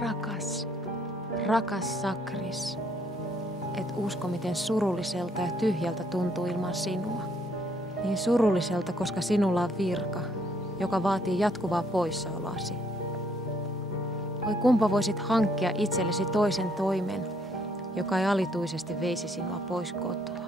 Rakas, rakas Sakris, et usko miten surulliselta ja tyhjältä tuntuu ilman sinua. Niin surulliselta, koska sinulla on virka, joka vaatii jatkuvaa poissaoloasi. Oi kumpa voisit hankkia itsellesi toisen toimen, joka ei alituisesti veisi sinua pois kotoa.